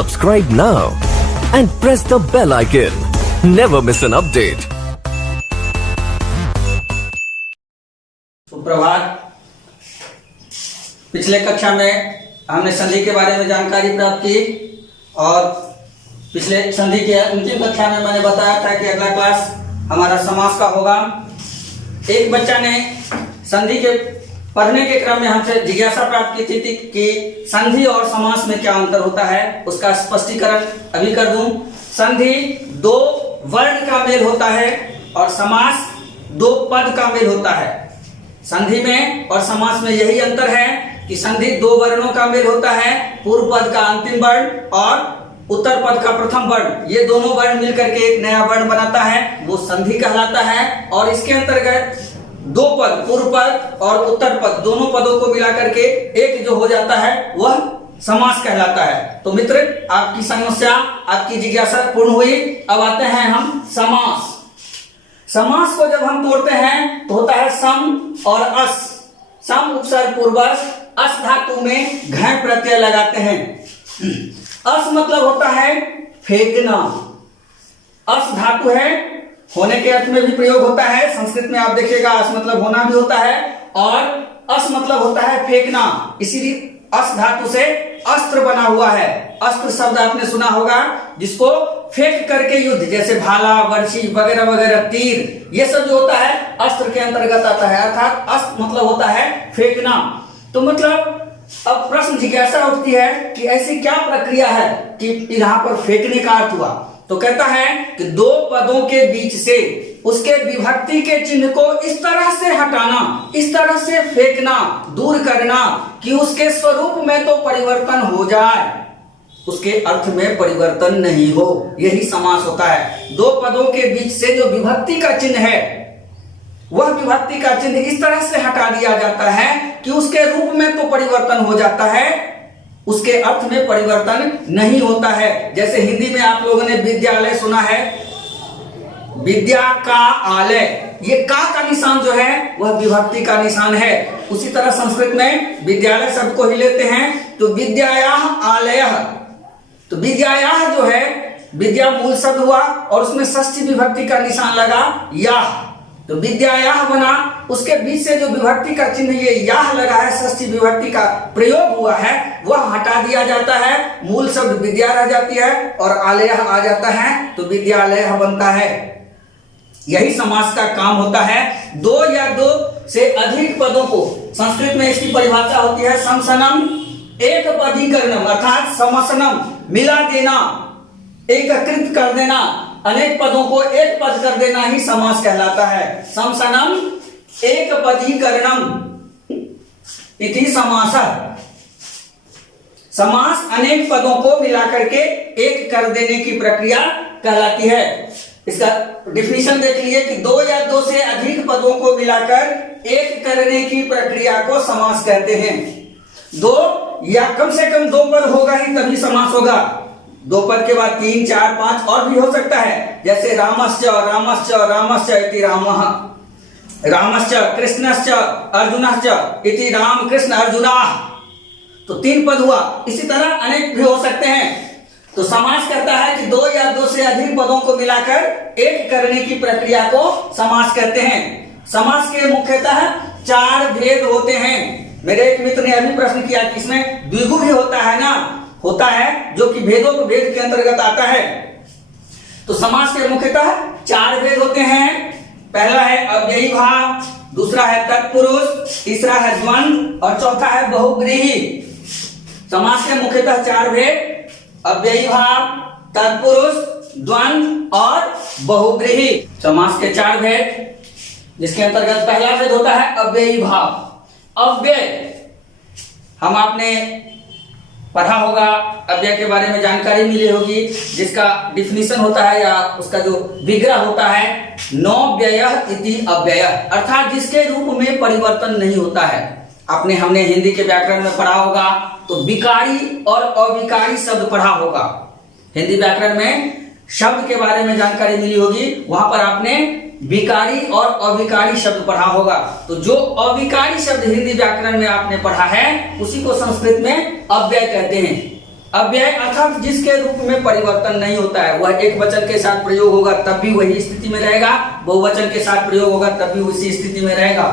Subscribe now and press the bell icon. Never miss an update. सुप्रभात। पिछले कक्षा में हमने संधि के बारे में जानकारी प्राप्त की और पिछले संधि के अंतिम कक्षा में मैंने बताया था कि अगला क्लास हमारा समास का होगा। एक बच्चा ने संधि के पढ़ने के क्रम में हमसे जिज्ञासा प्राप्त की थी कि संधि और समास में क्या अंतर होता है, उसका स्पष्टीकरण अभी कर दूं। संधि दो वर्ण का मेल होता है और समास दो पद का मेल होता है। संधि में और समास में यही अंतर है कि संधि दो वर्णों का मेल होता है, पूर्व पद का अंतिम वर्ण और उत्तर पद का प्रथम वर्ण। ये दोनों वर्ण मिलकर के एक नया वर्ण बनाता है, वो संधि कहलाता है। और इसके अंतर्गत दो पद, पूर्व पद और उत्तर पद, दोनों पदों को मिलाकर के एक जो हो जाता है वह समास कहलाता है। तो मित्र, आपकी समस्या, आपकी जिज्ञासा पूर्ण हुई। अब आते हैं हम समास। समास को जब हम तोड़ते हैं तो होता है सम और अस। सम उपसर्ग पूर्वज, अस धातु में घय प्रत्यय लगाते हैं। अस मतलब होता है फेंकना। अस धातु है, होने के अर्थ में भी प्रयोग होता है। संस्कृत में आप देखिएगा अस मतलब होना भी होता है और अस मतलब होता है फेंकना। इसीलिए अस धातु से अस्त्र बना हुआ है। अस्त्र शब्द आपने सुना होगा, जिसको फेंक करके युद्ध, जैसे भाला, वर्षी वगैरह वगैरह, तीर, ये सब जो होता है अस्त्र के अंतर्गत आता है। अर्थात अस्त्र मतलब होता है फेंकना। तो मतलब अब प्रश्न जिज्ञासा उठती है कि ऐसी क्या प्रक्रिया है कि यहाँ पर फेंकने का अर्थ हुआ। तो कहता है कि दो पदों के बीच से उसके विभक्ति के चिन्ह को इस तरह से हटाना, इस तरह से फेंकना, दूर करना कि उसके स्वरूप में तो परिवर्तन हो जाए, उसके अर्थ में परिवर्तन नहीं हो। यही समास होता है। दो पदों के बीच से जो विभक्ति का चिन्ह है, वह विभक्ति का चिन्ह इस तरह से हटा दिया जाता है कि उसके रूप में तो परिवर्तन हो जाता है, उसके अर्थ में परिवर्तन नहीं होता है। जैसे हिंदी में आप लोगों ने विद्यालय सुना है, विद्या का आलय, ये का निशान जो है वह विभक्ति का निशान है। उसी तरह संस्कृत में विद्यालय शब्द को ही लेते हैं तो विद्यायाः आलयः। तो विद्यायाः जो है, विद्या मूल शब्द हुआ और उसमें षष्ठी विभक्ति का निशान लगा याह, तो विद्यायाः बना। उसके बीच से जो विभक्ति का चिन्ह ये याह लगा है, षष्ठी विभक्ति का प्रयोग हुआ है, वह हटा दिया जाता है। मूल शब्द विद्या रह जाती है और आलयः आ जाता है, तो विद्यालयः बनता है। यही समास का काम होता है। दो या दो से अधिक पदों को, संस्कृत में इसकी परिभाषा होती है समसनम एक पदीकरणम, अर्थात समसनम मिला देना, एकत्रित कर देना, अनेक पदों को एक पद कर देना ही समास कहलाता है। समसनम एक पदीकरणम इति समासः। समास अनेक पदों को मिलाकर के एक कर देने की प्रक्रिया कहलाती है। इसका डिफिनीशन देख लीजिए कि दो या दो से अधिक पदों को मिलाकर एक करने की प्रक्रिया को समास कहते हैं। दो या कम से कम दो पद होगा ही तभी समास होगा। दो पद के बाद 3, 4, 5 और भी हो सकता है, जैसे रामश्च रामश्च रामश्च इति रामः, रामश्च कृष्णश्च अर्जुनश्च इति राम कृष्ण अर्जुनाः, तो 3 पद हुआ। इसी तरह अनेक भी हो सकते हैं। तो समास कहता है कि दो या दो से अधिक पदों को मिलाकर एक करने की प्रक्रिया को समास कहते हैं। समास के मुख्यतः 4 भेद होते हैं। मेरे एक मित्र ने अभी प्रश्न किया कि इसमें द्विगु भी होता है ना, होता है, जो कि भेदों को भेद के अंतर्गत आता है। तो समास के मुख्यतः 4 भेद होते हैं। पहला है अव्ययी भाव, दूसरा है तत्पुरुष, तीसरा है द्वंद्व और चौथा है बहुव्रीहि। समास के मुख्यतः 4 भेद, अव्ययी भाव, तत्पुरुष, द्वंद्व और बहुव्रीहि। समास के 4 भेद, जिसके अंतर्गत पहला भेद होता है अव्ययी भाव। अव्यय हम आपने पढ़ा होगा, अव्यय के बारे में जानकारी मिली होगी, जिसका डिफिनीशन होता है या उसका जो विग्रह होता है नोव्ययः इति अव्ययः, अर्थात जिसके रूप में परिवर्तन नहीं होता है। हमने हिंदी के व्याकरण में पढ़ा होगा तो विकारी और अविकारी शब्द पढ़ा होगा। हिंदी व्याकरण में शब्द के बारे में जानकारी मिली होगी, वहां पर आपने विकारी और अविकारी शब्द पढ़ा होगा। तो जो अविकारी शब्द हिंदी व्याकरण में आपने पढ़ा है उसी को संस्कृत में अव्यय कहते हैं। अव्यय अर्थात जिसके रूप में परिवर्तन नहीं होता है, वह एक वचन के साथ प्रयोग होगा तब भी वही स्थिति में रहेगा, बहुवचन के साथ प्रयोग होगा तब भी उसी स्थिति में रहेगा,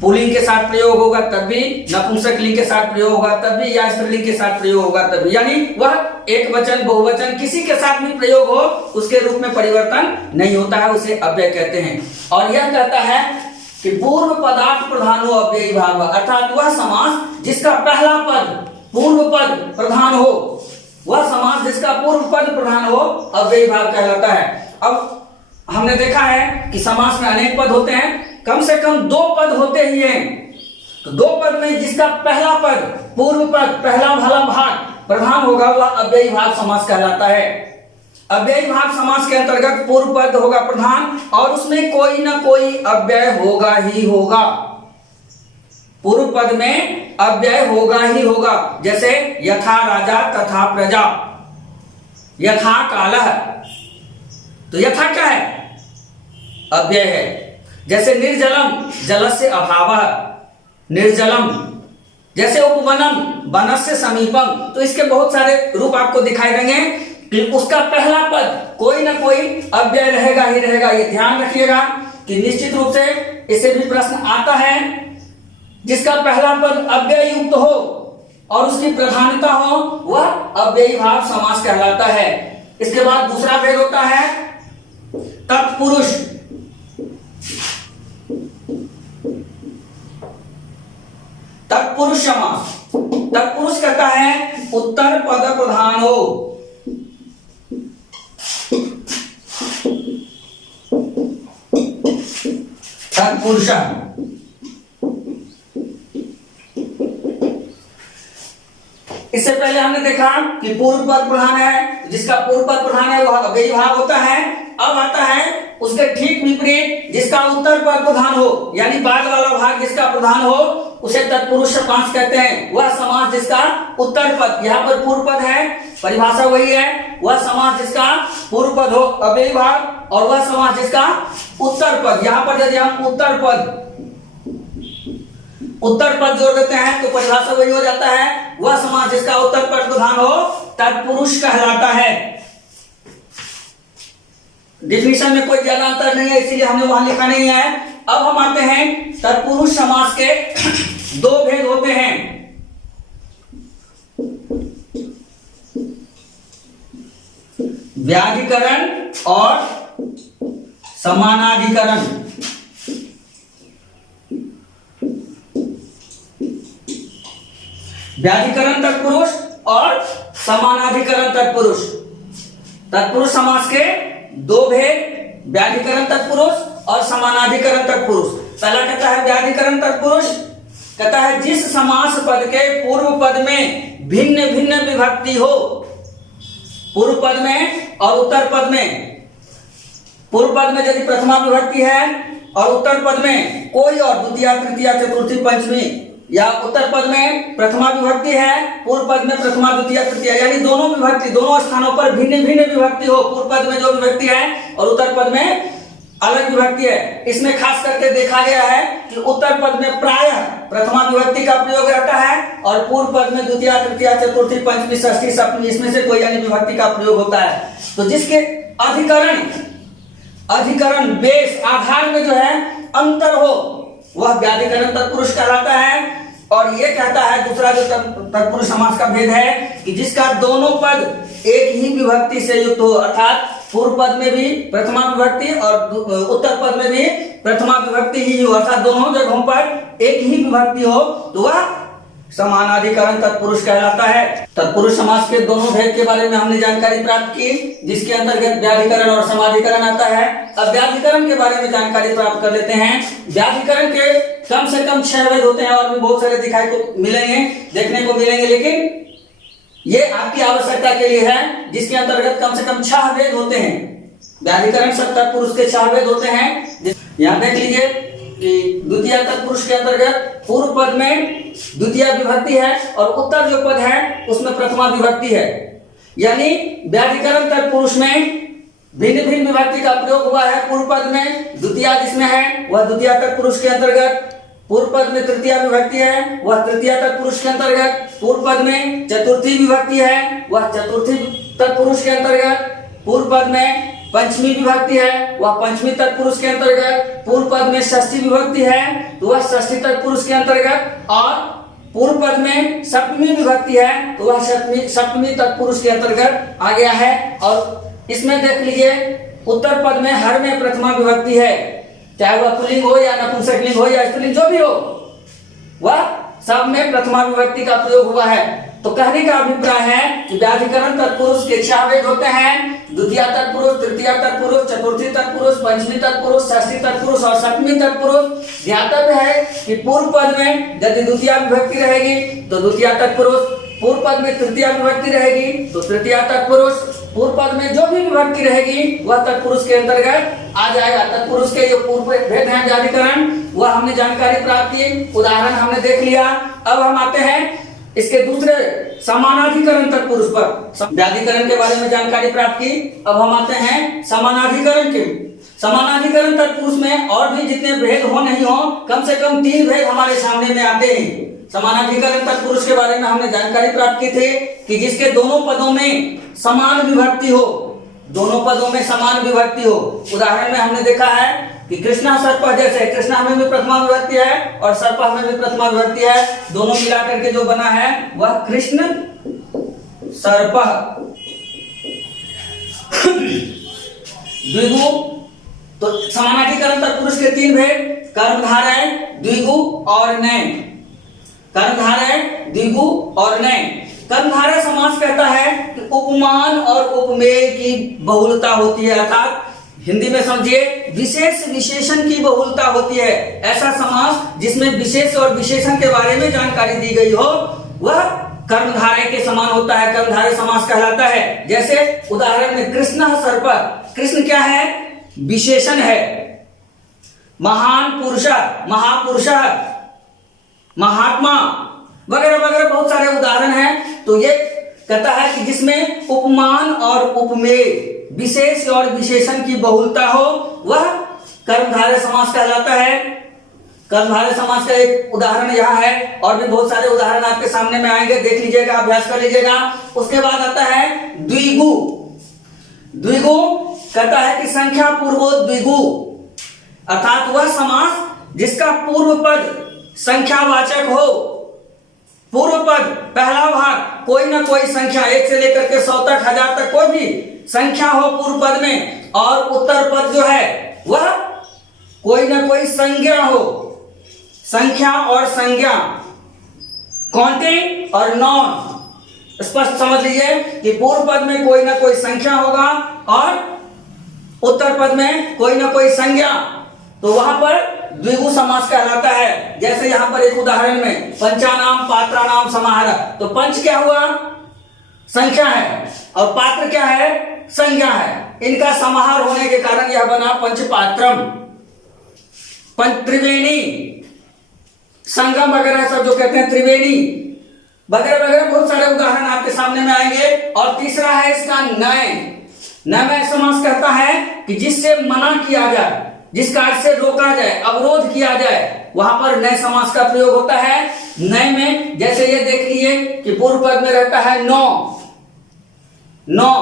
पुल्लिंग के साथ प्रयोग होगा तब भी, नपुंसक लिंग के साथ प्रयोग होगा तब भी, या स्त्रीलिंग के साथ प्रयोग होगा तब भी, यानी वह एक वचन बहुवचन किसी के साथ भी प्रयोग हो उसके रूप में परिवर्तन नहीं होता है, उसे अव्यय कहते हैं। और यह कहता है कि पूर्व पदार्थ प्रधानो अव्ययी भाव, अर्थात वह समास जिसका पहला पद पूर्व पद प्रधान हो, वह समास जिसका पूर्व पद प्रधान हो अव्ययी भाव कहलाता है। अब हमने देखा है कि समास में अनेक पद होते हैं, कम से कम 2 पद होते ही हैं, तो 2 पद में जिसका पहला पद पूर्व पद पहला वाला भाग प्रधान होगा वह अव्ययी भाव समास कहलाता है। अव्ययी भाव समास के अंतर्गत पूर्व पद होगा प्रधान और उसमें कोई ना कोई अव्यय होगा ही होगा, पूर्व पद में अव्यय होगा ही होगा, जैसे यथा राजा तथा प्रजा, यथा कालः, तो यथा क्या है? अव्यय है। जैसे निर्जलम जलस्य अभावः, निर्जलम, जैसे उपवनम वनस्य समीपम, तो इसके बहुत सारे रूप आपको दिखाई देंगे कि उसका पहला पद कोई ना कोई अव्यय रहेगा ही रहेगा। ये ध्यान रखिएगा कि निश्चित रूप से इससे भी प्रश्न आता है, जिसका पहला पद अव्यय युक्त हो और उसकी प्रधानता हो वह अव्ययी भाव समास कहलाता है। इसके बाद दूसरा भेद होता है तत्पुरुष। तत्पुरुष समास, तत्पुरुष कहता है उत्तर पद प्रधान हो, तत्पुरुष। इससे पहले हमने देखा कि पूर्व पद प्रधान है, जिसका पूर्व पद प्रधान है वह अव्ययी भाव होता है। अब आता है उसके ठीक विपरीत जिसका उत्तर पद प्रधान हो, यानी बाद वाला भाग जिसका प्रधान हो उसे तत्पुरुष समास कहते हैं। वह समास जिसका उत्तर पद, यहाँ पर पूर्व पद है, परिभाषा वही है, वह समास जिसका पूर्व पद हो अव्ययी भाव, और वह समास जिसका उत्तर पद, यहाँ पर यदि हम उत्तर पद जोड़ देते हैं तो परिभाषा वही हो जाता है, वह समास जिसका उत्तर पद प्रधान हो तत्पुरुष कहलाता है। डिफिनेशन में कोई ज्यादा अंतर नहीं है, इसीलिए हमने वहां लिखा नहीं है। अब हम आते हैं तत्पुरुष समास के 2 भेद होते हैं। व्याधिकरण और समानाधिकरण। व्याधिकरण तत्पुरुष और समानाधिकरण तत्पुरुष। तत्पुरुष समास के 2 भेद, व्याधिकरण तत्पुरुष और समानाधिकरण तत्पुरुष। पहला कहता है व्याधिकरण तत्पुरुष, कहता है जिस समास पद के पूर्व पद में भिन्न भिन्न विभक्ति हो, पूर्व पद में और उत्तर पद में, पूर्व पद में यदि प्रथमा विभक्ति है और उत्तर पद में कोई और द्वितीया तृतीया चतुर्थी पंचमी, या उत्तर पद में प्रथमा विभक्ति है, पूर्व पद में प्रथमा द्वितीया तृतीया, यानी दोनों विभक्ति दोनों स्थानों पर भिन्न भिन्न विभक्ति हो, पूर्व पद में जो विभक्ति है और उत्तर पद में अलग विभक्ति है। इसमें खास करके देखा गया है कि उत्तर पद में प्रायः प्रथमा विभक्ति का प्रयोग रहता है और पूर्व पद में द्वितीया तृतीया चतुर्थी पंचमी षष्ठी सप्तमी इसमें से कोई यानी विभक्ति का प्रयोग होता है। तो जिसके अधिकरण बेस आधार में जो है अंतर हो वह व्याधिकरण तत्पुरुष कहलाता है। और ये कहता है दूसरा जो तत्पुरुष समास का भेद है कि जिसका दोनों पद एक ही विभक्ति से युक्त हो, अर्थात पूर्व पद में भी प्रथमा विभक्ति और उत्तर पद में भी प्रथमा विभक्ति ही हो, अर्थात दोनों जगहों पर एक ही विभक्ति हो, तो वह समानाधिकरण तत्पुरुष कहलाता है। तत्पुरुष समास के दोनों भेद के बारे में हमने जानकारी प्राप्त की, जिसके अंतर्गत व्याधिकरण और समाधिकरण आता है। अब व्याधिकरण के बारे में जानकारी प्राप्त कर लेते हैं। व्याधिकरण के कम से कम 6 भेद होते हैं और भी बहुत सारे दिखाई को मिलेंगे, देखने को मिलेंगे, लेकिन ये आपकी आवश्यकता के लिए है, जिसके अंतर्गत कम से कम 6 भेद होते हैं। व्याधिकरण सब तत्पुरुष के 6 भेद होते हैं। यहाँ देख लीजिए कि द्वितीय तत्पुरुष के अंतर्गत पूर्व पद में द्वितीय विभक्ति है और उत्तर जो पद है उसमें प्रथमा विभक्ति है, यानी व्याधिकरण तत्पुरुष में भिन्न भिन्न विभक्ति का प्रयोग हुआ है। पूर्व पद में द्वितीय जिसमें है वह द्वितीय तत्पुरुष के अंतर्गत, पूर्व पद में तृतीय विभक्ति है वह तृतीय तत्पुरुष के अंतर्गत, पूर्व पद में चतुर्थी विभक्ति है, वह चतुर्थी तत्पुरुष के अंतर्गत। पूर्व पद में पंचमी विभक्ति है, वह पंचमी तत्पुरुष के अंतर्गत। पूर्व पद में षष्ठी विभक्ति है, तो वह षष्ठी तत्पुरुष के अंतर्गत। और पूर्व पद में सप्तमी विभक्ति है, तो वह सप्तमी तत्पुरुष के अंतर्गत आ गया है। और इसमें देख लीजिए उत्तर पद में हर में प्रथमा विभक्ति है, चाहे वह पुल्लिंग हो या नपुंसकलिंग हो या स्त्रीलिंग जो भी हो, वह सब में प्रथमा विभक्ति का प्रयोग हुआ है। तो कहने का अभिप्राय है कि व्याधिकरण तत्पुरुष के 6 भेद होते हैं, द्वितीय तत्पुरुष, तृतीय तत्पुरुष, चतुर्थी तत्पुरुष, पंचमी तत्पुरुष, षष्ठी तत्पुरुष और सप्तमी तत्पुरुष। ध्यातव्य है कि पूर्व पद में यदि द्वितीय विभक्ति रहेगी तो द्वितीय तत्पुरुष, पूर्व पद में तृतीय विभक्ति रहेगी तो तृतीय तत्पुरुष, पूर्व पद में जो भी विभक्ति रहेगी वह तत्पुरुष के अंतर्गत आ जाएगा। तत्पुरुष के जो पूर्व भेद हैं व्याधिकरण, वह हमने जानकारी प्राप्त की, उदाहरण हमने देख लिया। अब हम आते हैं इसके दूसरे समानाधिकरण तत्पुरुष पर। व्याधिकरण के बारे में जानकारी प्राप्त की, अब हम आते हैं समानाधिकरण के। समानाधिकरण तत्पुरुष में और भी जितने भेद हो नहीं हो, कम से कम 3 भेद हमारे सामने में आते हैं। समानाधिकरण तत्पुरुष के बारे में हमने जानकारी प्राप्त की थी कि जिसके दोनों पदों में समान विभक्ति हो, दोनों पदों में समान विभक्ति हो। उदाहरण में हमने देखा है कि कृष्णा सर्प, जैसे कृष्णा में भी प्रथमा विभक्ति है और सर्प में भी प्रथमा विभक्ति है, दोनों मिलाकर के जो बना है वह कृष्ण सर्प। द्विगु, तो समानाधिकरण तत्पुरुष के 3 भेद, कर्मधारय, द्विगु और नय। कर्मधारय, द्विगु और नय। कर्मधारय समास कहता है कि उपमान और उपमेय की बहुलता होती है, अर्थात हिंदी में समझिए विशेष विशेषण की बहुलता होती है। ऐसा समास जिसमें विशेष और विशेषण के बारे में जानकारी दी गई हो वह कर्मधारय के समान होता है, कर्मधारय समास कहलाता है। जैसे उदाहरण में कृष्ण सर्प, कृष्ण क्या है? विशेषण है। महान पुरुष, महापुरुष, महात्मा वगैरह वगैरह बहुत सारे उदाहरण हैं। तो ये कहता है कि जिसमें उपमान और उपमेय, विशेष और विशेषण की बहुलता हो वह कर्मधारय समास कहलाता है। कर्मधारय समास का एक उदाहरण यहाँ है, और भी बहुत सारे उदाहरण आपके सामने में आएंगे, देख लीजिएगा, अभ्यास कर लीजिएगा। उसके बाद आता है द्विगु। द्विगु कहता है कि संख्या पूर्वो द्विगु, अर्थात वह समास जिसका पूर्व पद संख्यावाचक हो। पूर्व पद पहला भाग कोई ना कोई संख्या 1 से लेकर के 100 तक, 1000 तक कोई भी संख्या हो पूर्व पद में, और उत्तर पद जो है वह कोई ना कोई संज्ञा हो। संख्या और संज्ञा, काउंटिंग और नॉन। स्पष्ट समझ लीजिए कि पूर्व पद में कोई ना कोई संख्या होगा और उत्तर पद में कोई ना कोई संज्ञा, तो वहां पर द्विगु समास कहलाता है। जैसे यहां पर एक उदाहरण में पंचानाम पात्रानाम समाहार, तो पंच क्या हुआ? संख्या है, और पात्र क्या है? संज्ञा है। इनका समाहार होने के कारण यह बना पंचपात्रम। त्रिवेणी, संगम वगैरह सब जो कहते हैं त्रिवेणी वगैरह वगैरह बहुत सारे उदाहरण आपके सामने में आएंगे। और तीसरा है इसका नय। नय समास कहता है कि जिससे मना किया जाए, जिस कार्य से रोका जाए, अवरोध किया जाए, वहां पर नय समास का प्रयोग होता है। नय में जैसे ये देख लीजिए कि पूर्व पद में रहता है नौ, नौ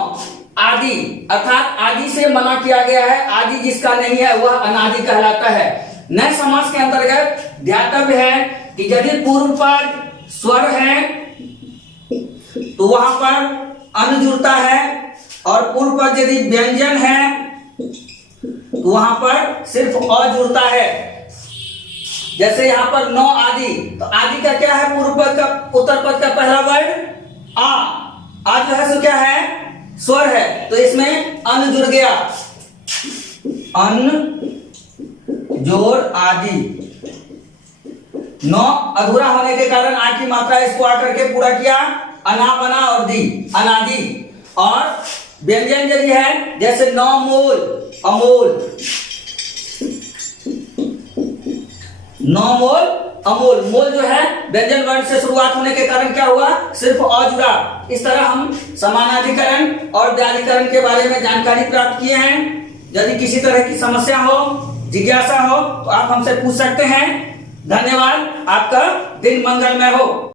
आदि, अर्थात आदि से मना किया गया है। आदि जिसका नहीं है वह अनादि कहलाता है। नय समास के अंतर्गत ध्यातव्य है कि यदि पूर्व पद स्वर है तो वहां पर अन जुड़ता है, और पूर्व पद यदि व्यंजन है तो वहां पर सिर्फ अ जुड़ता है। जैसे यहां पर नौ आदि, तो आदि का क्या है? पूर्व पद का, उत्तर पद का पहला वर्ड आ जो है सो क्या है? स्वर है, तो इसमें अन जुड़ गया, अन जोड़ आदि। नौ अधूरा होने के कारण आ की मात्रा इसको आकर के पूरा किया, अना बना और दी, अनादि। और व्यंजन यदि है जैसे नौ मूल, अमूल, नौ मूल अमूल। मूल जो है व्यंजन वर्ण से शुरुआत होने के कारण क्या हुआ? सिर्फ अ जुड़ा। इस तरह हम समानाधिकरण और व्याधिकरण के बारे में जानकारी प्राप्त किए हैं। यदि किसी तरह की समस्या हो, जिज्ञासा हो, तो आप हमसे पूछ सकते हैं। धन्यवाद। आपका दिन मंगलमय हो।